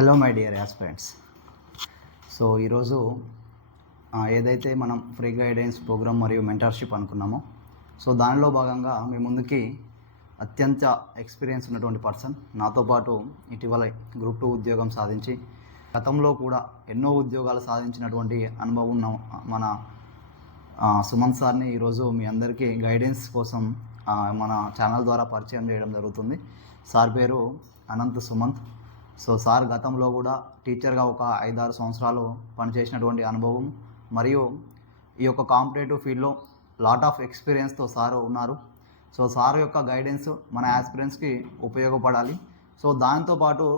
Hello my dear aspirants. So ఈరోజు ఏదైతే మనం ఫ్రీ గైడెన్స్ ప్రోగ్రామ్ మరియు మెంటర్షిప్ అనుకున్నామో, సో దానిలో భాగంగా మీ ముందుకి అత్యంత ఎక్స్పీరియన్స్ ఉన్నటువంటి పర్సన్ నాతో పాటు ఇటీవల గ్రూప్ 2 ఉద్యోగం సాధించి గతంలో కూడా ఎన్నో ఉద్యోగాలు సాధించినటువంటి అనుభవం ఉన్న మన సుమంత్ సార్ని ఈరోజు మీ అందరికీ గైడెన్స్ కోసం మన ఛానల్ ద్వారా పరిచయం చేయడం జరుగుతుంది. సార్ పేరు అనంత్ సుమంత్. సో సార్ గతంలో కూడా టీచర్గా ఒక 5-6 సంవత్సరాలు పనిచేసినటువంటి అనుభవం మరియు ఈ యొక్క కాంపిటేటివ్ ఫీల్డ్లో లాట్ ఆఫ్ ఎక్స్పీరియన్స్తో సార్ ఉన్నారు. సో సార్ యొక్క గైడెన్స్ మన యాస్పిరెంట్స్కి ఉపయోగపడాలి. సో దాంతోపాటు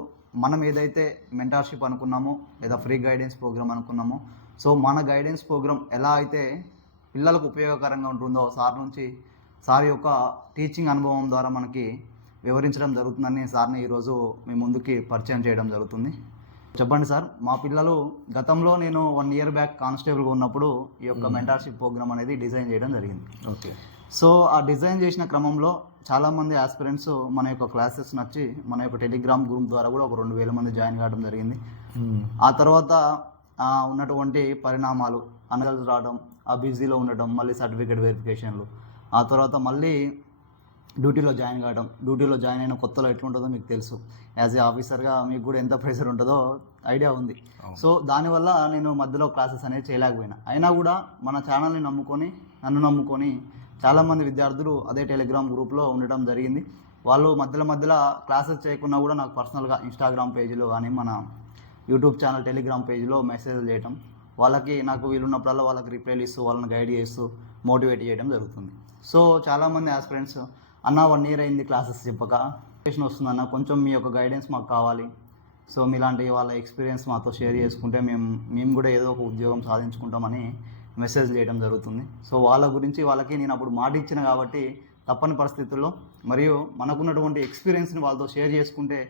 మనం ఏదైతే మెంటర్షిప్ అనుకున్నామో లేదా ఫ్రీ గైడెన్స్ ప్రోగ్రామ్ అనుకున్నామో, సో మన గైడెన్స్ ప్రోగ్రామ్ ఎలా అయితే పిల్లలకు ఉపయోగకరంగా ఉంటుందో సార్ యొక్క టీచింగ్ అనుభవం ద్వారా మనకి వివరించడం జరుగుతుందని సార్ని ఈరోజు మీ ముందుకి పరిచయం చేయడం జరుగుతుంది. చెప్పండి సార్, మా పిల్లలు గతంలో నేను 1 year బ్యాక్ కానిస్టేబుల్గా ఉన్నప్పుడు ఈ యొక్క మెంటర్షిప్ ప్రోగ్రామ్ అనేది డిజైన్ చేయడం జరిగింది. ఓకే. సో ఆ డిజైన్ చేసిన క్రమంలో చాలామంది ఆస్పిరెంట్స్ మన యొక్క క్లాసెస్ నచ్చి మన యొక్క టెలిగ్రామ్ గ్రూప్ ద్వారా కూడా ఒక 2000 మంది జాయిన్ కావడం జరిగింది. ఆ తర్వాత ఉన్నటువంటి పరిణామాలు అనగలు రావడం, ఆ బిజీలో ఉండటం, మళ్ళీ సర్టిఫికేట్ వెరిఫికేషన్లు, ఆ తర్వాత మళ్ళీ డ్యూటీలో జాయిన్ కావడం. డ్యూటీలో జాయిన్ అయిన కొత్తలో ఎట్లుంటుందో మీకు తెలుసు. యాజ్ ఏ ఆఫీసర్గా మీకు కూడా ఎంత ప్రెషర్ ఉంటుందో ఐడియా ఉంది. సో దానివల్ల నేను మధ్యలో క్లాసెస్ అనేది చేయలేకపోయినా, అయినా కూడా మన ఛానల్ని నన్ను నమ్ముకొని చాలామంది విద్యార్థులు అదే టెలిగ్రామ్ గ్రూప్లో ఉండటం జరిగింది. వాళ్ళు మధ్యలో క్లాసెస్ చేయకున్నా కూడా నాకు పర్సనల్గా ఇన్స్టాగ్రామ్ పేజీలో కానీ మన యూట్యూబ్ ఛానల్ టెలిగ్రామ్ పేజీలో మెసేజ్లు చేయటం, వాళ్ళకి నాకు వీలున్నప్పుడల్లా వాళ్ళకి రిప్లైలు ఇస్తూ వాళ్ళని గైడ్ చేస్తూ మోటివేట్ చేయడం జరుగుతుంది. సో చాలామంది ఆస్పిరెంట్స్, అన్న 1 year అయింది క్లాసెస్ చెప్పక, ఎడ్యుకేషన్ వస్తుందన్న, కొంచెం మీ యొక్క గైడెన్స్ మాకు కావాలి, సో మీలాంటి వాళ్ళ ఎక్స్పీరియన్స్ మాతో షేర్ చేసుకుంటే మేము కూడా ఏదో ఒక ఉద్యోగం సాధించుకుంటామని మెసేజ్ చేయడం జరుగుతుంది. సో వాళ్ళ గురించి వాళ్ళకి నేను అప్పుడు మాట ఇచ్చిన కాబట్టి తప్పని పరిస్థితుల్లో మరియు మనకున్నటువంటి ఎక్స్పీరియన్స్ని వాళ్ళతో షేర్ చేసుకుంటే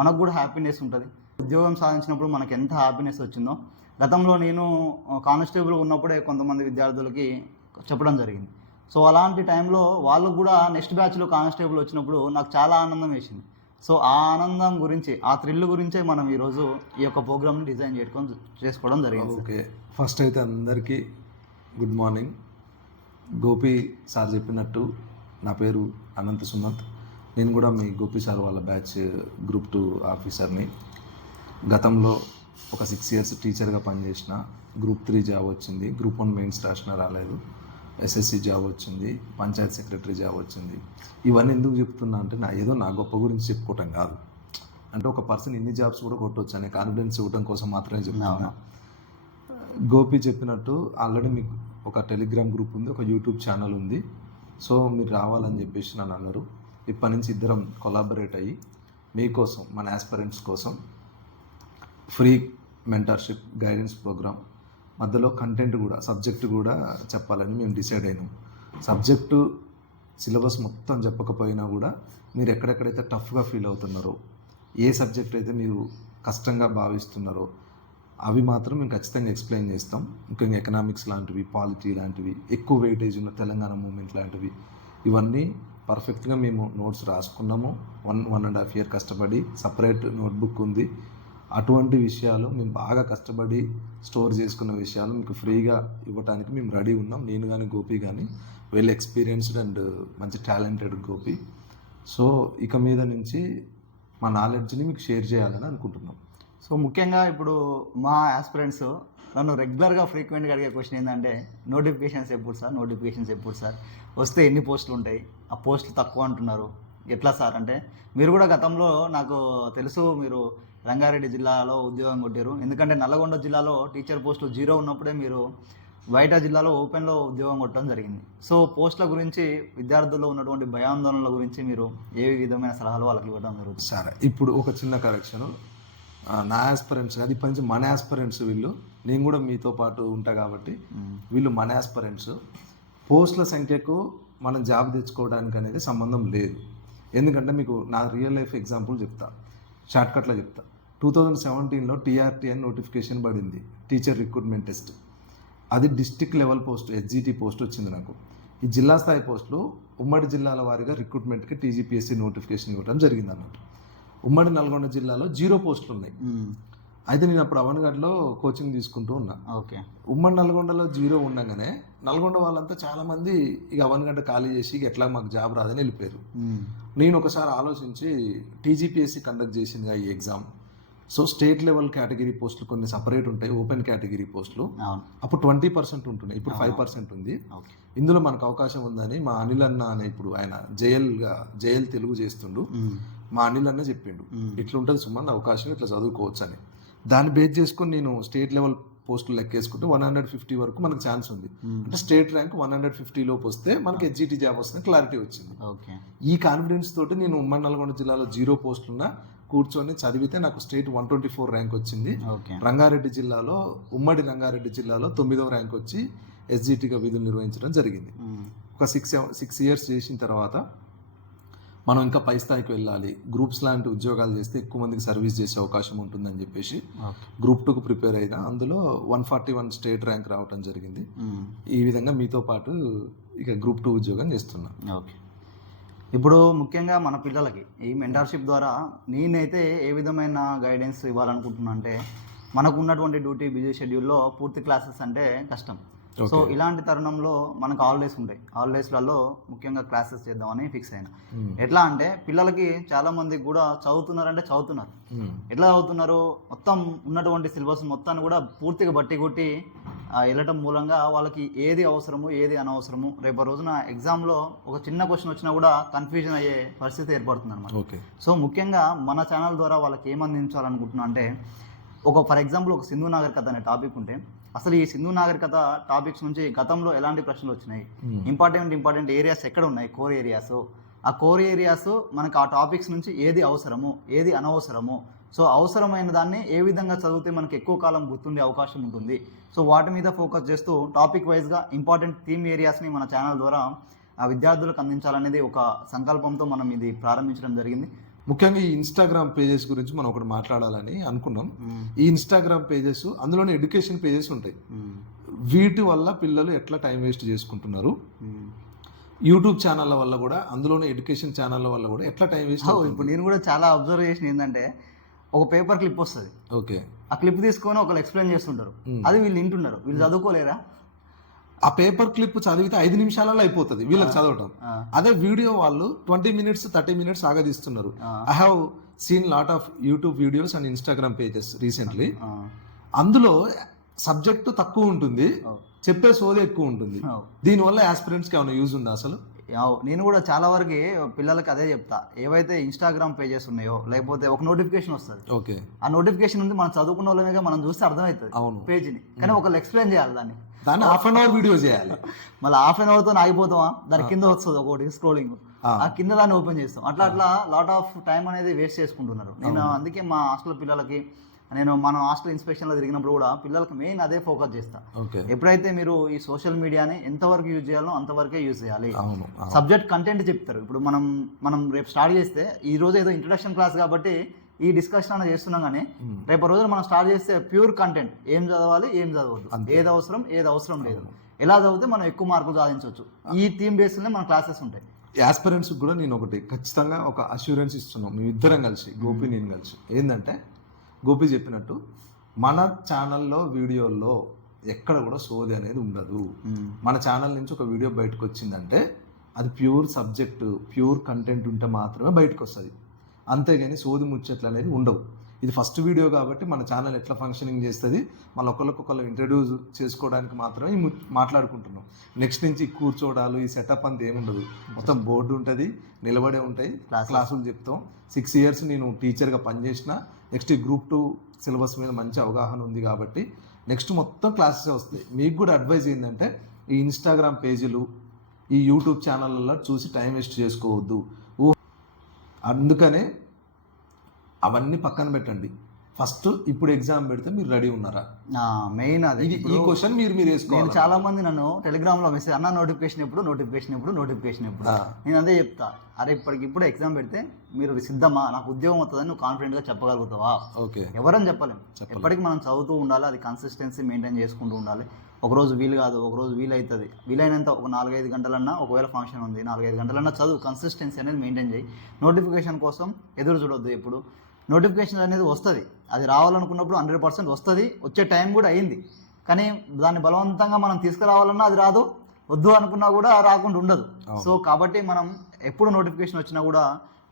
మనకు కూడా హ్యాపీనెస్ ఉంటుంది. ఉద్యోగం సాధించినప్పుడు మనకు ఎంత హ్యాపీనెస్ వచ్చిందో గతంలో నేను కానిస్టేబుల్ ఉన్నప్పుడే కొంతమంది విద్యార్థులకి చెప్పడం జరిగింది. సో అలాంటి టైంలో వాళ్ళకు కూడా నెక్స్ట్ బ్యాచ్లో కానిస్టేబుల్ వచ్చినప్పుడు నాకు చాలా ఆనందం వేసింది. సో ఆ ఆనందం గురించి, ఆ థ్రిల్ గురించే మనం ఈరోజు ఈ యొక్క ప్రోగ్రామ్ని డిజైన్ చేసుకోవడం జరిగింది. ఓకే. ఫస్ట్ అయితే అందరికీ గుడ్ మార్నింగ్. గోపి సార్ చెప్పినట్టు నా పేరు అనంత్ సుమంత్. నేను కూడా మీ గోపి సార్ వాళ్ళ బ్యాచ్ గ్రూప్ 2 ఆఫీసర్ని. గతంలో ఒక 6 years టీచర్గా పనిచేసిన. గ్రూప్ 3 జాబ్ వచ్చింది, గ్రూప్ 1 మెయిన్స్ రాసిన రాలేదు, ఎస్ఎస్సి జాబ్ వచ్చింది, పంచాయత్ సెక్రటరీ జాబ్ వచ్చింది. ఇవన్నీ ఎందుకు చెప్తున్నా అంటే నా గొప్ప గురించి చెప్పుకోవటం కాదు, అంటే ఒక పర్సన్ ఇన్ని జాబ్స్ కూడా కొట్టవచ్చు అనే కాన్ఫిడెన్స్ ఇవ్వడం కోసం మాత్రమే చెప్తున్నా. గోపి చెప్పినట్టు ఆల్రెడీ మీకు ఒక టెలిగ్రామ్ గ్రూప్ ఉంది, ఒక యూట్యూబ్ ఛానల్ ఉంది. సో మీరు రావాలని చెప్పేసి నన్ను అన్నారు. ఇప్పటి నుంచి ఇద్దరం కొలాబరేట్ అయ్యి మీకోసం, మన ఆస్పిరెంట్స్ కోసం ఫ్రీ మెంటర్షిప్ గైడెన్స్ ప్రోగ్రామ్, మధ్యలో కంటెంట్ కూడా, సబ్జెక్ట్ కూడా చెప్పాలని మేము డిసైడ్ అయినాం. సబ్జెక్టు సిలబస్ మొత్తం చెప్పకపోయినా కూడా మీరు ఎక్కడెక్కడైతే టఫ్గా ఫీల్ అవుతున్నారో, ఏ సబ్జెక్ట్ అయితే మీరు కష్టంగా భావిస్తున్నారో అవి మాత్రం మేము ఖచ్చితంగా ఎక్స్ప్లెయిన్ చేస్తాం. ముఖ్యంగా ఎకనామిక్స్ లాంటివి, పాలిటీ లాంటివి, ఎక్కువ వెయిటేజ్ ఉన్న తెలంగాణ మూవ్మెంట్ లాంటివి, ఇవన్నీ పర్ఫెక్ట్గా మేము నోట్స్ రాసుకున్నాము. 1.5 year కష్టపడి సపరేట్ నోట్బుక్ ఉంది. అటువంటి విషయాలు మేము బాగా కష్టపడి స్టోర్ చేసుకున్న విషయాలు మీకు ఫ్రీగా ఇవ్వడానికి మేము రెడీ ఉన్నాం. నేను కానీ గోపి కానీ వెల్ ఎక్స్పీరియన్స్డ్ అండ్ మంచి టాలెంటెడ్ గోపి. సో ఇక మీద నుంచి మా నాలెడ్జ్ని మీకు షేర్ చేయాలని అనుకుంటున్నాం. సో ముఖ్యంగా ఇప్పుడు మా ఆస్పిరెంట్స్ నన్ను రెగ్యులర్గా ఫ్రీక్వెంట్గా అడిగే క్వశ్చన్ ఏంటంటే, నోటిఫికేషన్స్ ఎప్పుడు సార్, వస్తే ఎన్ని పోస్టులు ఉంటాయి, ఆ పోస్టులు తక్కువ అంటున్నారు, ఎట్లా సార్ అంటే, మీరు కూడా గతంలో నాకు తెలుసు మీరు రంగారెడ్డి జిల్లాలో ఉద్యోగం కొట్టారు. ఎందుకంటే నల్లగొండ జిల్లాలో టీచర్ పోస్టులు 0 ఉన్నప్పుడే మీరు బయట జిల్లాలో ఓపెన్లో ఉద్యోగం కొట్టడం జరిగింది. సో పోస్టుల గురించి, విద్యార్థుల్లో ఉన్నటువంటి భయాందోళనల గురించి మీరు ఏ విధమైన సలహాలు వాళ్ళకి ఇవ్వడం జరుగుతుంది? సరే, ఇప్పుడు ఒక చిన్న కరెక్షన్. నా ఆస్పిరెంట్స్ కాదు, ఇప్పటి నుంచి మన ఆస్పిరెంట్స్ వీళ్ళు. నేను కూడా మీతో పాటు ఉంటా కాబట్టి వీళ్ళు మన ఆస్పిరెంట్స్. పోస్టుల సంఖ్యకు మనం జాబ్ తెచ్చుకోవడానికి అనేది సంబంధం లేదు. ఎందుకంటే మీకు నా రియల్ లైఫ్ ఎగ్జాంపుల్ చెప్తా, షార్ట్కట్లో చెప్తా. 2017లో టీఆర్టీ అని నోటిఫికేషన్ పడింది, టీచర్ రిక్రూట్మెంట్ టెస్ట్. అది district level post, SGT post వచ్చింది నాకు. ఈ జిల్లా స్థాయి పోస్టులు ఉమ్మడి జిల్లాల వారీగా రిక్రూట్మెంట్కి టీజీపీఎస్సీ నోటిఫికేషన్ ఇవ్వడం జరిగింది అన్నట్టు. ఉమ్మడి నల్గొండ జిల్లాలో 0 పోస్టులు ఉన్నాయి. అయితే నేను అప్పుడు అవన్గఢ్లో కోచింగ్ తీసుకుంటూ ఉన్నా. ఓకే. ఉమ్మడి నల్గొండలో 0 ఉండగానే నల్గొండ వాళ్ళంతా చాలామంది ఇక అవన్గఢ ఖాళీ చేసి ఇక ఎట్లా మాకు జాబ్ రాదని వెళ్ళిపోయారు. నేను ఒకసారి ఆలోచించి టీజీపీఎస్సీ కండక్ట్ చేసిందిగా ఈ exam. So state level category పోస్టులు కొన్ని సపరేట్ ఉంటాయి, ఓపెన్ కేటగిరీ పోస్టులు. అప్పుడు 20% ఉంటున్నాయి, ఇప్పుడు 5% ఉంది. ఇందులో మనకు అవకాశం ఉందని మా అనిల్ అన్న అనే, ఇప్పుడు ఆయన జేఎల్ తెలుగు చేస్తుండు, మా అనిల్ అన్న చెప్పిండు ఇట్లుంటుంది సుమంది అవకాశం, ఇట్లా చదువుకోవచ్చు అని. దాన్ని బేస్ చేసుకొని నేను స్టేట్ లెవెల్ పోస్టులు లెక్కేసుకుంటే 150 వరకు మనకు ఛాన్స్ ఉంది. అంటే స్టేట్ ర్యాంక్ 150 లోపు వస్తే మనకి హెచ్జిటి జాబ్ వస్తుంది, క్లారిటీ వచ్చింది. ఈ కాన్ఫిడెన్స్ తోటి నేను ఉమ్మడి నల్గొండ జిల్లాలో 0 పోస్టులున్నా కూర్చొని చదివితే నాకు స్టేట్ 124 ర్యాంక్ వచ్చింది. రంగారెడ్డి జిల్లాలో, ఉమ్మడి రంగారెడ్డి జిల్లాలో 9వ ర్యాంక్ వచ్చి ఎస్జిటిగా విధులు నిర్వహించడం జరిగింది. ఒక 6 ఇయర్స్ చేసిన తర్వాత మనం ఇంకా పై స్థాయికి వెళ్ళాలి, గ్రూప్స్ లాంటి ఉద్యోగాలు చేస్తే ఎక్కువ మందికి సర్వీస్ చేసే అవకాశం ఉంటుందని చెప్పేసి గ్రూప్ 2కు ప్రిపేర్ అయినా. అందులో 141 స్టేట్ ర్యాంక్ రావడం జరిగింది. ఈ విధంగా మీతో పాటు ఇక గ్రూప్ 2 ఉద్యోగం చేస్తున్నా. ఓకే. ఇప్పుడు ముఖ్యంగా మన పిల్లలకి ఈ మెంటర్షిప్ ద్వారా నేనైతే ఏ విధమైన గైడెన్స్ ఇవ్వాలనుకుంటున్నా అంటే, మనకు ఉన్నటువంటి డ్యూటీ బిజీ షెడ్యూల్లో పూర్తి క్లాసెస్ అంటే కష్టం. సో ఇలాంటి తరుణంలో మనకు హాలిడేస్ ఉంటాయి, హాలిడేస్లలో ముఖ్యంగా క్లాసెస్ చేద్దామని ఫిక్స్ అయినా. ఎట్లా అంటే పిల్లలకి చాలా మందికి కూడా చదువుతున్నారు, ఎట్లా చదువుతున్నారు, మొత్తం ఉన్నటువంటి సిలబస్ మొత్తాన్ని కూడా పూర్తిగా బట్టి కొట్టి వెళ్ళటం మూలంగా వాళ్ళకి ఏది అవసరము ఏది అనవసరము, రేపు రోజున ఎగ్జామ్లో ఒక చిన్న క్వశ్చన్ వచ్చినా కూడా కన్ఫ్యూజన్ అయ్యే పరిస్థితి ఏర్పడుతుంది అనమాట. సో ముఖ్యంగా మన ఛానల్ ద్వారా వాళ్ళకి ఏం అందించాలనుకుంటున్నా అంటే, ఫర్ ఎగ్జాంపుల్ ఒక సింధు నాగరికత అనే టాపిక్ ఉంటే, అసలు ఈ సింధు నాగరికత టాపిక్స్ నుంచి గతంలో ఎలాంటి ప్రశ్నలు వచ్చినాయి, ఇంపార్టెంట్ ఏరియాస్ ఎక్కడ ఉన్నాయి, కోర్ ఏరియాస్, ఆ కోర్ ఏరియాస్ మనకు ఆ టాపిక్స్ నుంచి ఏది అవసరము ఏది అనవసరము, సో అవసరమైన దాన్ని ఏ విధంగా చదివితే మనకి ఎక్కువ కాలం గుర్తుండే అవకాశం ఉంటుంది, సో వాటి మీద ఫోకస్ చేస్తూ టాపిక్ వైజ్గా ఇంపార్టెంట్ థీమ్ ఏరియాస్ని మన ఛానల్ ద్వారా ఆ విద్యార్థులకు అందించాలనేది ఒక సంకల్పంతో మనం ఇది ప్రారంభించడం జరిగింది. ముఖ్యంగా ఈ ఇన్స్టాగ్రామ్ పేజెస్ గురించి మనం ఒకటి మాట్లాడాలని అనుకున్నాం. ఈ ఇన్స్టాగ్రామ్ పేజెస్, అందులోనే ఎడ్యుకేషన్ పేజెస్ ఉంటాయి. వీటి వల్ల పిల్లలు ఎట్లా టైం వేస్ట్ చేసుకుంటున్నారు, యూట్యూబ్ ఛానళ్ళ వల్ల కూడా, అందులోనే ఎడ్యుకేషన్ ఛానళ్ళ వల్ల కూడా ఎట్లా టైం వేస్ట్. ఇప్పుడు నేను కూడా చాలా అబ్జర్వ్ చేసిన ఏంటంటే, ఒక పేపర్ క్లిప్ వస్తుంది, ఓకే, ఆ క్లిప్ తీసుకొని ఒకళ్ళు ఎక్స్ప్లెయిన్ చేస్తుంటారు, అది వీళ్ళు వింటున్నారు, వీళ్ళు చదువుకోలేరా? ఆ పేపర్ క్లిప్ చదివితే 5 నిమిషాలలో అయిపోతుంది వీళ్ళకి చదవటం. అదే వీడియో వాళ్ళు 20 minutes 30 minutes ఆగదిస్తున్నారు. I have seen lot of YouTube videos and Instagram pages recently. అందులో సబ్జెక్టు తక్కువ ఉంటుంది, చెప్పే సోది ఎక్కువ ఉంటుంది. దీనివల్ల ఆస్పిరెంట్స్కి ఏమైనా యూజ్ ఉందా అసలు? నేను కూడా చాలా వరకు పిల్లలకి అదే చెప్తా, ఏవైతే ఇన్స్టాగ్రామ్ పేజెస్ ఉన్నాయో, లేకపోతే ఒక నోటిఫికేషన్ వస్తుంది, ఓకే, ఆ నోటిఫికేషన్ ఉంది మనం చదువుకున్న వాళ్ళమే మనం చూస్తే అర్థమవుతుంది పేజీని, కానీ ఒకళ్ళు ఎక్స్ప్లెయిన్ చేయాలి దాన్ని హాఫ్ అన్ అవర్ వీడియో చేయాలి, మళ్ళీ హాఫ్ అన్ అవర్తో ఆగిపోతామా, దాని కింద వస్తుంది ఒకటి స్క్రోలింగ్, ఆ కింద దాన్ని ఓపెన్ చేస్తాం, అట్లా లాట్ ఆఫ్ టైం అనేది వేస్ట్ చేసుకుంటున్నారు. నేను అందుకే మా హాస్టల్ పిల్లలకి, మనం హాస్టల్ ఇన్స్పెక్షన్లో తిరిగినప్పుడు కూడా పిల్లలకి మెయిన్ అదే ఫోకస్ చేస్తా. ఎప్పుడైతే మీరు ఈ సోషల్ మీడియాని ఎంతవరకు యూజ్ చేయాలో అంతవరకే యూజ్ చేయాలి. సబ్జెక్ట్ కంటెంట్ చెప్తారు, ఇప్పుడు మనం రేపు స్టార్ట్ చేస్తే, ఈ రోజు ఏదో ఇంట్రడక్షన్ క్లాస్ కాబట్టి ఈ డిస్కషన్ అనేది చేస్తున్నాం, కానీ రేపు రోజున మనం స్టార్ట్ చేస్తే ప్యూర్ కంటెంట్, ఏం చదవాలి ఏం చదవద్దు, ఏది అవసరం ఏది అవసరం లేదు, ఎలా చదివితే మనం ఎక్కువ మార్కులు సాధించవచ్చు, ఈ థీమ్ బేస్లోనే మన క్లాసెస్ ఉంటాయి. యాస్పిరెంట్స్ కూడా నేను ఒకటి ఖచ్చితంగా ఒక అష్యూరెన్స్ ఇస్తున్నాం, మేము ఇద్దరం కలిసి, గోపి నేను కలిసి. ఏంటంటే గోపి చెప్పినట్టు మన ఛానల్లో వీడియోల్లో ఎక్కడ కూడా సోది అనేది ఉండదు. మన ఛానల్ నుంచి ఒక వీడియో బయటకు వచ్చిందంటే అది ప్యూర్ సబ్జెక్టు, ప్యూర్ కంటెంట్ ఉంటే మాత్రమే బయటకు వస్తుంది, అంతేగాని సోది ముచ్చట్లు అనేది ఉండవు. ఇది ఫస్ట్ వీడియో కాబట్టి మన ఛానల్ ఎట్లా ఫంక్షనింగ్ చేస్తుంది, మళ్ళీ ఒకళ్ళకొకళ్ళు ఇంట్రడ్యూస్ చేసుకోవడానికి మాత్రమే మాట్లాడుకుంటున్నాం. నెక్స్ట్ నుంచి కూర్చోవడాలు, ఈ సెటప్ అంతా ఏముండదు, మొత్తం బోర్డు ఉంటుంది, నిలబడే ఉంటాయి, క్లాసులు చెప్తాం. 6 years నేను టీచర్గా పనిచేసిన, నెక్స్ట్ గ్రూప్ 2 సిలబస్ మీద మంచి అవగాహన ఉంది కాబట్టి నెక్స్ట్ మొత్తం క్లాసెస్ వస్తాయి. మీకు కూడా అడ్వైజ్ ఏంటంటే, ఈ ఇన్స్టాగ్రామ్ పేజీలు, ఈ యూట్యూబ్ ఛానళ్ళలో చూసి టైం వేస్ట్ చేసుకోవద్దు. అందుకనే అవన్నీ పక్కన పెట్టండి. ఫస్ట్ ఇప్పుడు ఎగ్జామ్ పెడితే మీరు రెడీ ఉన్నారా, మెయిన్ అది. ఈ క్వశ్చన్ మీరు వేసుకోవాలి. చాలా మంది నన్ను టెలిగ్రామ్లో మెసేజ్, అన్న నోటిఫికేషన్ ఎప్పుడు, నేను అదే చెప్తా, అరే ఇప్పటికిప్పుడు ఎగ్జామ్ పెడితే మీరు సిద్ధమా, నాకు ఉద్యోగం వస్తుందని నువ్వు కాన్ఫిడెంట్గా చెప్పగలుగుతావా? ఓకే, ఎవరని చెప్పలేము. ఎప్పటికీ మనం చదువుతూ ఉండాలి, అది కన్సిస్టెన్సీ మెయింటైన్ చేసుకుంటూ ఉండాలి. ఒకరోజు వీలు కాదు, ఒకరోజు వీలు అవుతుంది, వీలైనంత ఒక 4-5 గంటలన్నా, ఒకవేళ ఫంక్షన్ ఉంది 4-5 గంటలన్నా చదువు, కన్సిస్టెన్సీ అనేది మెయింటైన్ చేయి. నోటిఫికేషన్ కోసం ఎదురు చూడొద్దు ఎప్పుడు. నోటిఫికేషన్ అనేది వస్తుంది, అది రావాలనుకున్నప్పుడు 100% వస్తుంది, వచ్చే టైం కూడా అయింది. కానీ దాన్ని బలవంతంగా మనం తీసుకురావాలన్నా అది రాదు, వద్దు అనుకున్నా కూడా రాకుండా ఉండదు. సో కాబట్టి మనం ఎప్పుడు నోటిఫికేషన్ వచ్చినా కూడా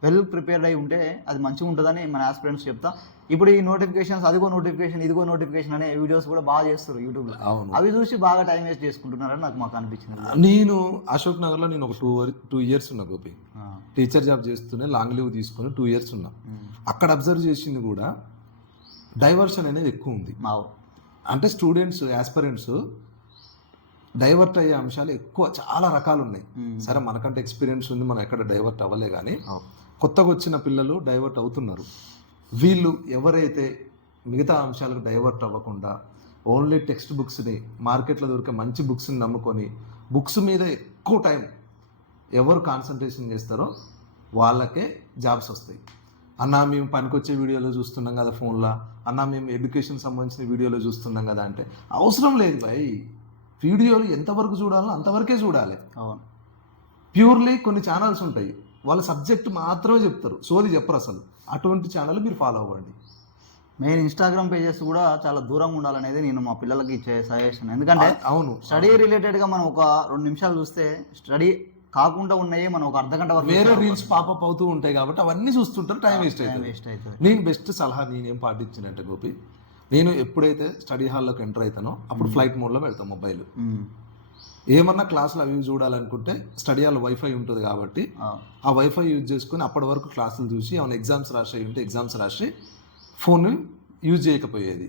వెల్ ప్రిపేర్డ్ అయి ఉంటే అది మంచిగా ఉంటుందని మన ఆస్పిరెంట్స్ చెప్తా. ఇప్పుడు ఈ నోటిఫికేషన్స్, అదిగో నోటిఫికేషన్, ఇదిగో నోటిఫికేషన్ అనే వీడియోస్ కూడా బాగా చేస్తారు యూట్యూబ్లో. అవి చూసి బాగా టైం వేస్ట్ చేసుకుంటున్నారని మాకు అనిపించింది. నేను అశోక్ నగర్లో నేను ఒక 2 years ఉన్నా గోపి, టీచర్ జాబ్ చేస్తూనే లాంగ్ లీవ్ తీసుకుని 2 years ఉన్నా. అక్కడ అబ్జర్వ్ చేసింది కూడా డైవర్షన్ అనేది ఎక్కువ ఉంది. అంటే స్టూడెంట్స్, ఆస్పిరెంట్స్ డైవర్ట్ అయ్యే అంశాలు ఎక్కువ, చాలా రకాలు ఉన్నాయి. సరే మనకంటే ఎక్స్పీరియన్స్ ఉంది, మనం ఎక్కడ డైవర్ట్ అవ్వలే, కానీ కొత్తగా వచ్చిన పిల్లలు డైవర్ట్ అవుతున్నారు. వీళ్ళు ఎవరైతే మిగతా అంశాలకు డైవర్ట్ అవ్వకుండా ఓన్లీ టెక్స్ట్ బుక్స్ని, మార్కెట్లో దొరికే మంచి బుక్స్ని నమ్ముకొని బుక్స్ మీద ఎక్కువ టైం ఎవరు కాన్సన్ట్రేషన్ చేస్తారో వాళ్ళకే జాబ్స్ వస్తాయి. అన్నా మేము పనికొచ్చే వీడియోలో చూస్తున్నాం కదా ఫోన్లో, అన్నా మేము ఎడ్యుకేషన్ సంబంధించిన వీడియోలో చూస్తున్నాం కదా అంటే అవసరం లేదు భయ్. వీడియోలు ఎంతవరకు చూడాలో అంతవరకే చూడాలి. ప్యూర్లీ కొన్ని ఛానల్స్ ఉంటాయి, వాళ్ళ సబ్జెక్ట్ మాత్రమే చెప్తారు, సోది చెప్పరు అసలు. అటువంటి ఛానల్ మీరు ఫాలో అవ్వండి. మెయిన్ ఇన్స్టాగ్రామ్ పేజెస్ కూడా చాలా దూరంగా ఉండాలనేది నేను మా పిల్లలకి ఇచ్చే సజెషన్. ఎందుకంటే అవును, స్టడీ రిలేటెడ్గా మనం ఒక 2 నిమిషాలు చూస్తే కాకుండా ఉన్నాయి మనం ఒక అర్ధగంట వరకు వేరే రీల్స్ పాపప్ అవుతూ ఉంటాయి కాబట్టి అవన్నీ చూస్తుంటారు, టైం వేస్ట్ అవుతుంది. నేను బెస్ట్ సలహా నేనేం పాటించినట్టే గోపి, నేను ఎప్పుడైతే స్టడీ హాల్లోకి ఎంటర్ అవుతానో అప్పుడు ఫ్లైట్ మోడ్లో పెడతాను మొబైల్. ఏమన్నా క్లాసులు అవి చూడాలనుకుంటే స్టడీ హాల్ వైఫై ఉంటుంది కాబట్టి ఆ వైఫై యూజ్ చేసుకుని అప్పటి వరకు క్లాసులు చూసి ఏమైనా ఎగ్జామ్స్ రాసి ఉంటే ఎగ్జామ్స్ రాసి ఫోన్ యూజ్ చేయకపోయేది.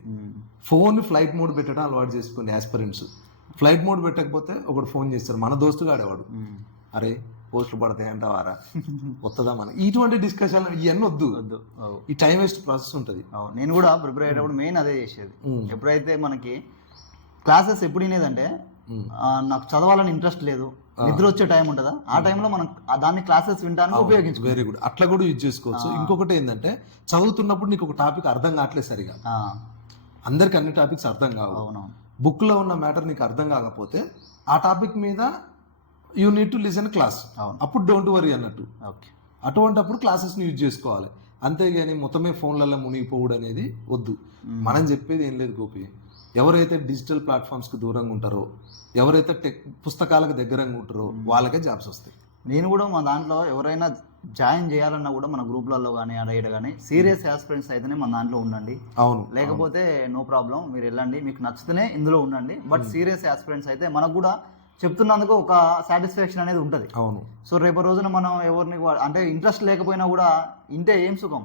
ఫోన్ ఫ్లైట్ మోడ్ పెట్టడం అలవాటు చేసుకుని ఆస్పిరెంట్స్. ఫ్లైట్ మోడ్ పెట్టకపోతే ఒకడు ఫోన్ చేస్తారు, మన దోస్తుగా ఆడేవాడు, అరే పోస్టులు పడతాయి అంటావారా, వస్తుందా మన, ఇటువంటి డిస్కషన్ ఇవన్నీ వద్దు. ఈ టైం వేస్ట్ ప్రాసెస్ ఉంటుంది. నేను కూడా ప్రిపేర్ అయ్యేటప్పుడు మెయిన్ అదే చేసేది. ఎప్పుడైతే మనకి క్లాసెస్ ఎప్పుడు వినేదంటే నాకు చదవాలని ఇంట్రెస్ట్ లేదు, నిద్ర వచ్చే టైం ఉంటుందా, ఆ టైంలో మనం దాన్ని క్లాసెస్ వినడానికి ఉపయోగించుకో. వెరీ గుడ్, అట్లా కూడా యూజ్ చేసుకోవచ్చు. ఇంకొకటి ఏంటంటే చదువుతున్నప్పుడు నీకు ఒక టాపిక్ అర్థం కావట్లేదు సరిగా, అందరికి అన్ని టాపిక్స్ అర్థం కావు. బుక్లో ఉన్న మ్యాటర్ నీకు అర్థం కాకపోతే ఆ టాపిక్ మీద you need to listen class, అప్పుడు డోంట్ వరీ అన్నట్టు. అటువంటిప్పుడు క్లాసెస్ని యూజ్ చేసుకోవాలి, అంతేగాని మొత్తమే ఫోన్లలో మునిగిపోవడం అనేది వద్దు. మనం చెప్పేది ఏం లేదు గోపి, ఎవరైతే డిజిటల్ ప్లాట్ఫామ్స్కి దూరంగా ఉంటారో, ఎవరైతే పుస్తకాలకు దగ్గరగా ఉంటారో వాళ్ళకే జాబ్స్ వస్తాయి. నేను కూడా మా దాంట్లో ఎవరైనా జాయిన్ చేయాలన్నా కూడా మన గ్రూప్లలో కానీ అడగడ కానీ సీరియస్ ఆస్పిరెంట్స్ అయితేనే మన దాంట్లో ఉండండి. అవును, లేకపోతే నో ప్రాబ్లం, మీరు వెళ్ళండి, మీకు నచ్చితేనే ఇందులో ఉండండి. బట్ సీరియస్ ఆస్పిరెంట్స్ అయితే మనకు కూడా చెప్తున్నందుకు ఒక సాటిస్ఫాక్షన్ అనేది ఉంటుంది. అవును. సో రేపు రోజున మనం ఎవరిని అంటే ఇంట్రెస్ట్ లేకపోయినా కూడా ఇంటే ఏం సుఖం.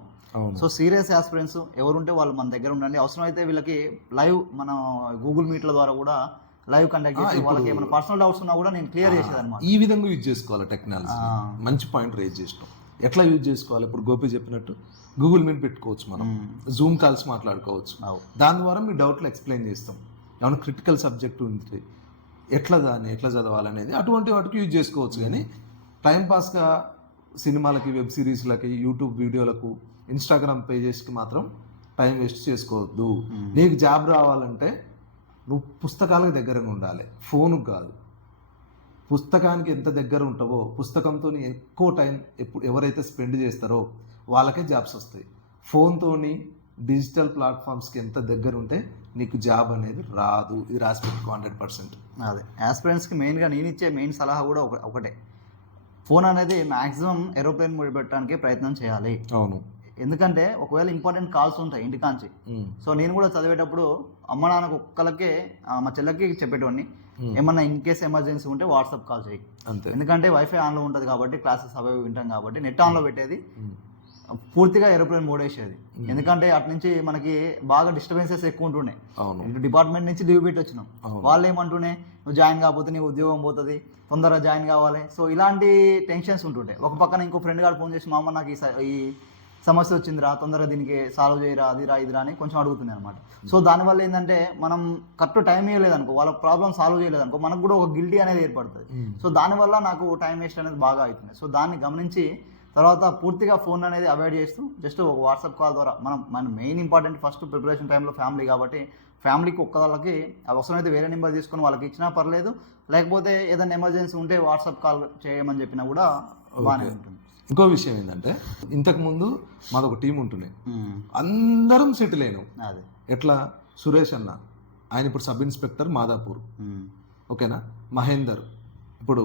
సో సీరియస్ ఆస్పిరెంట్స్ ఎవరుంటే వాళ్ళు మన దగ్గర ఉండండి. అవసరమైతే వీళ్ళకి లైవ్ మన గూగుల్ మీట్ల ద్వారా కూడా లైవ్ కండక్ట్ చేసి వాళ్ళకి ఏమైనా పర్సనల్ డౌట్స్ ఉన్నా కూడా నేను క్లియర్ చేసేది అనమాట. ఈ విధంగా యూజ్ చేసుకోవాలి టెక్నాలజీ. మంచి పాయింట్ రేజ్ చేసినాం. ఎట్లా యూజ్ చేసుకోవాలి, ఇప్పుడు గోపి చెప్పినట్టు గూగుల్ మీట్ పెట్టుకోవచ్చు, మనం జూమ్ కాల్స్ మాట్లాడుకోవచ్చు, దాని ద్వారా మీ డౌట్లు ఎక్స్ప్లెయిన్ చేస్తాం. ఏమైనా క్రిటికల్ సబ్జెక్ట్ ఉంది ఎట్లా చదవాలనేది అటువంటి వాటికి యూజ్ చేసుకోవచ్చు. కానీ టైంపాస్గా సినిమాలకి, వెబ్ సిరీస్లకి, యూట్యూబ్ వీడియోలకు, ఇన్స్టాగ్రామ్ పేజెస్కి మాత్రం టైం వేస్ట్ చేసుకోవద్దు. నీకు జాబ్ రావాలంటే నువ్వు పుస్తకాలకు దగ్గరగా ఉండాలి, ఫోనుకు కాదు. పుస్తకానికి ఎంత దగ్గర ఉంటావో, పుస్తకంతో ఎక్కువ టైం ఎవరైతే స్పెండ్ చేస్తారో వాళ్ళకే జాబ్స్ వస్తాయి. ఫోన్తో డిజిటల్ ప్లాట్ఫామ్స్కి ఎంత దగ్గర ఉంటే నీకు జాబ్ అనేది రాదు. ఇది రాసి పెట్టుకో 100%. అదే ఆస్పిరెంట్స్కి మెయిన్గా నేను ఇచ్చే మెయిన్ సలహా కూడా ఒకటే, ఫోన్ అనేది మ్యాక్సిమం ఏరోప్లేన్ మోడ్ పెట్టడానికి ప్రయత్నం చేయాలి. అవును, ఎందుకంటే ఒకవేళ ఇంపార్టెంట్ కాల్స్ ఉంటాయి ఇంటికాంచి. సో నేను కూడా చదివేటప్పుడు అమ్మ నాన్నకు ఒక్కలకే, మా చెల్లెకి చెప్పేటోడిని, ఏమన్నా ఇన్ కేస్ ఎమర్జెన్సీ ఉంటే వాట్సాప్ కాల్ చేయి. ఎందుకంటే వైఫై ఆన్లో ఉంటుంది కాబట్టి క్లాసెస్ అవి వింటాం కాబట్టి నెట్ ఆన్లో పెట్టేది, పూర్తిగా ఏరోప్లేన్ మోడ్ వేసేది. ఎందుకంటే అటు నుంచి మనకి బాగా డిస్టర్బెన్సెస్ ఎక్కువ ఉంటుండే. ఇటు డిపార్ట్మెంట్ నుంచి లీవ్ పెట్టి వచ్చినాం, వాళ్ళు ఏమంటుండే నువ్వు జాయిన్ కాకపోతే నీ ఉద్యోగం పోతుంది, తొందరగా జాయిన్ కావాలి. సో ఇలాంటి టెన్షన్స్ ఉంటుండే. ఒక పక్కన ఇంకో ఫ్రెండ్ గారు ఫోన్ చేసి మా అమ్మ నాకు ఈ సమస్య వచ్చిందిరా, తొందరగా దీనికి సాల్వ్ చేయరా, అదిరా ఇదిరా అని కొంచెం అడుగుతుంది అనమాట. సో దానివల్ల ఏంటంటే మనం కరెక్ట్ టైం ఇవ్వలేదనుకో, వాళ్ళ ప్రాబ్లమ్ సాల్వ్ చేయలేదనుకో, మనకు కూడా ఒక గిల్టీ అనేది ఏర్పడుతుంది. సో దానివల్ల నాకు టైం వేస్ట్ అనేది బాగా అవుతుంది. సో దాన్ని గమనించి తర్వాత పూర్తిగా ఫోన్ అనేది అవాయిడ్ చేస్తూ జస్ట్ ఒక వాట్సాప్ కాల్ ద్వారా మన మెయిన్ ఇంపార్టెంట్ ఫస్ట్ ప్రిపరేషన్ టైంలో ఫ్యామిలీ కాబట్టి ఫ్యామిలీకి ఒక్కళ్ళకి అవసరమైతే వేరే నెంబర్ తీసుకొని వాళ్ళకి ఇచ్చినా పర్లేదు, లేకపోతే ఏదైనా ఎమర్జెన్సీ ఉంటే వాట్సాప్ కాల్ చేయమని చెప్పినా కూడా బాగానే ఉంటుంది. ఇంకో విషయం ఏంటంటే ఇంతకుముందు మాదొక టీం ఉంటుండే, అందరం సెటిల్ అయినాం. అదే ఎట్లా సురేష్ అన్న, ఆయన ఇప్పుడు సబ్ ఇన్స్పెక్టర్ మాదాపూర్, ఓకేనా. మహేందర్ ఇప్పుడు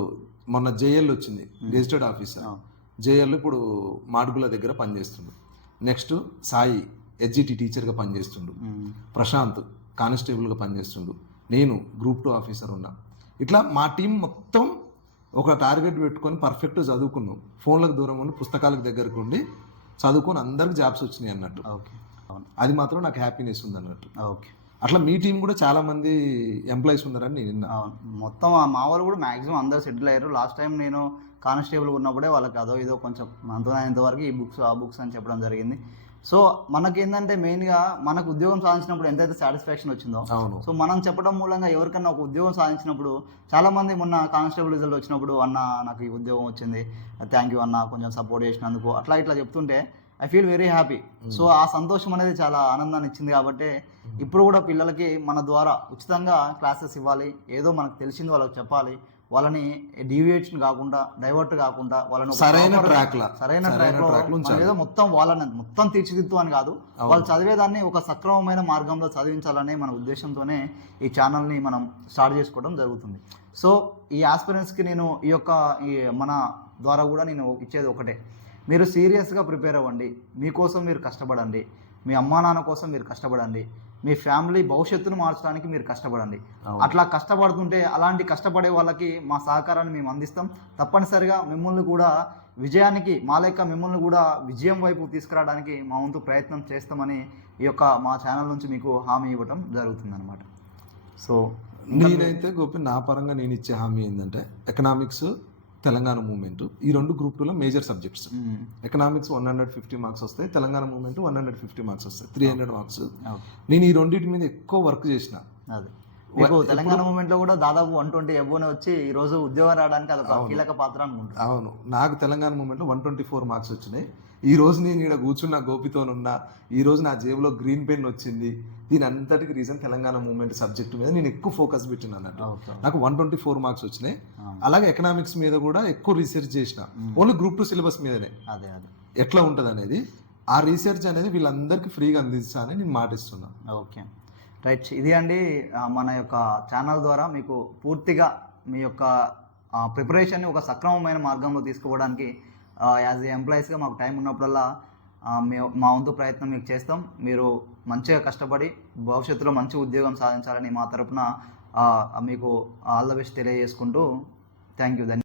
మొన్న జేఎల్ వచ్చింది, గెజిటెడ్ ఆఫీసర్. జేఎల్ ఇప్పుడు మాడుగుల దగ్గర పనిచేస్తుండు. నెక్స్ట్ సాయి హెచ్జిటి టీచర్గా పనిచేస్తుండు. ప్రశాంత్ కానిస్టేబుల్గా పనిచేస్తుండు. నేను గ్రూప్ 2 ఆఫీసర్ ఉన్నా. ఇట్లా మా టీం మొత్తం ఒక టార్గెట్ పెట్టుకొని పర్ఫెక్ట్ చదువుకున్నాం. ఫోన్లకు దూరం ఉండి పుస్తకాలకు దగ్గరకు ఉండి చదువుకొని అందరికి జాబ్స్ వచ్చినాయి అన్నట్టు. ఓకే, అవును, అది మాత్రం నాకు హ్యాపీనెస్ ఉంది అన్నట్టు. ఓకే. అట్లా మీ టీం కూడా చాలా మంది ఎంప్లాయీస్ ఉన్నారని నేను విన్నా. అవును, మొత్తం మా వాళ్ళు కూడా మ్యాక్సిమం అందరు సెటిల్ అయ్యారు. లాస్ట్ టైం నేను కానిస్టేబుల్ ఉన్నప్పుడే వాళ్ళకి అదో ఇదో కొంచెం అంతవరకు ఈ బుక్స్ ఆ బుక్స్ అని చెప్పడం జరిగింది. సో మనకి ఏంటంటే మెయిన్గా మనకు ఉద్యోగం సాధించినప్పుడు ఎంతైతే సాటిస్ఫాక్షన్ వచ్చిందో, అవును, సో మనం చెప్పడం మూలంగా ఎవరికన్నా ఒక ఉద్యోగం సాధించినప్పుడు చాలామంది మొన్న కానిస్టేబుల్ రిజల్ట్ వచ్చినప్పుడు అన్న నాకు ఈ ఉద్యోగం వచ్చింది, థ్యాంక్ యూ అన్న కొంచెం సపోర్ట్ చేసినందుకు, అట్లా ఇట్లా చెప్తుంటే I feel very happy. So ఆ సంతోషం అనేది చాలా ఆనందాన్ని ఇచ్చింది. కాబట్టి ఇప్పుడు కూడా పిల్లలకి మన ద్వారా ఉచితంగా క్లాసెస్ ఇవ్వాలి, ఏదో మనకు తెలిసింది వాళ్ళకి చెప్పాలి, వాళ్ళని డీవియేషన్ కాకుండా డైవర్ట్ కాకుండా వాళ్ళని సరైన ట్రాక్ ఏదో మొత్తం తీర్చిదిద్దు అని కాదు, వాళ్ళు చదివేదాన్ని ఒక సక్రమమైన మార్గంలో చదివించాలనే మన ఉద్దేశంతోనే ఈ ఛానల్ని మనం స్టార్ట్ చేసుకోవడం జరుగుతుంది. సో ఈ ఆస్పిరెంట్స్కి నేను ఈ మన ద్వారా కూడా నేను ఇచ్చేది ఒకటే, మీరు సీరియస్గా ప్రిపేర్ అవ్వండి, మీకోసం మీరు కష్టపడండి, మీ అమ్మా నాన్న కోసం మీరు కష్టపడండి, మీ ఫ్యామిలీ భవిష్యత్తును మార్చడానికి మీరు కష్టపడండి. అట్లా కష్టపడుతుంటే అలాంటి కష్టపడే వాళ్ళకి మా సహకారాన్ని మేము అందిస్తాం. తప్పనిసరిగా మిమ్మల్ని కూడా విజయానికి మా మిమ్మల్ని కూడా విజయం వైపు తీసుకురావడానికి మా వంతు ప్రయత్నం చేస్తామని మా ఛానల్ నుంచి మీకు హామీ ఇవ్వటం జరుగుతుందన్నమాట. సో నేనైతే గోపి నా పరంగా నేను ఇచ్చే హామీ ఏంటంటే ఎకనామిక్స్, తెలంగాణ మూవ్మెంట్, ఈ 2 గ్రూప్ 2లో మేజర్ సబ్జెక్ట్స్. ఎకనామిక్స్ 150 మార్క్స్ వస్తాయి, తెలంగాణ మూవ్మెంట్ 150 మార్క్స్ వస్తాయి, 300 మార్క్స్. నేను ఈ రెండింటి మీద ఎక్కువ వర్క్ చేసిన. అదే మీకు తెలంగాణ మూవ్మెంట్ లో కూడా దాదాపు 120 అబోనే వచ్చి ఈ రోజు ఉద్యోగం రావడానికి అదొక కీలక పాత్ర అనుకుంటా. అవును, నాకు తెలంగాణ మూవ్మెంట్ లో 124 మార్క్స్ వచ్చినాయి. ఈ రోజు నేను ఇక్కడ కూర్చున్న గోపితోనున్నా, ఈ రోజు నా జేబులో గ్రీన్ పెన్ వచ్చింది. దీని అంతటికి రీజన్ తెలంగాణ మూవ్మెంట్ సబ్జెక్ట్ మీద నేను ఎక్కువ ఫోకస్ పెట్టిన అన్నట్టు. నాకు 124 మార్క్స్ వచ్చినాయి. అలాగే ఎకనామిక్స్ మీద కూడా ఎక్కువ రీసెర్చ్ చేసిన, ఓన్లీ గ్రూప్ 2 సిలబస్ మీదనే ఎట్లా ఉంటుంది అనేది. ఆ రీసెర్చ్ అనేది వీళ్ళందరికీ ఫ్రీగా అందిస్తా అని నేను మాటిస్తున్నా. Okay, right. ఇది అండి మన ఛానల్ ద్వారా మీకు పూర్తిగా మీ ప్రిపరేషన్ని ఒక సక్రమమైన మార్గంలో తీసుకుపోవడానికి యాజ్ ఏ ఎంప్లాయీస్గా మాకు టైం ఉన్నప్పుడల్లా మా వంతు ప్రయత్నం మీకు చేస్తాం. మీరు మంచిగా కష్టపడి భవిష్యత్తులో మంచి ఉద్యోగం సాధించాలని మా తరపున మీకు ఆల్ ద బెస్ట్ తెలియజేసుకుంటూ థ్యాంక్ యూ.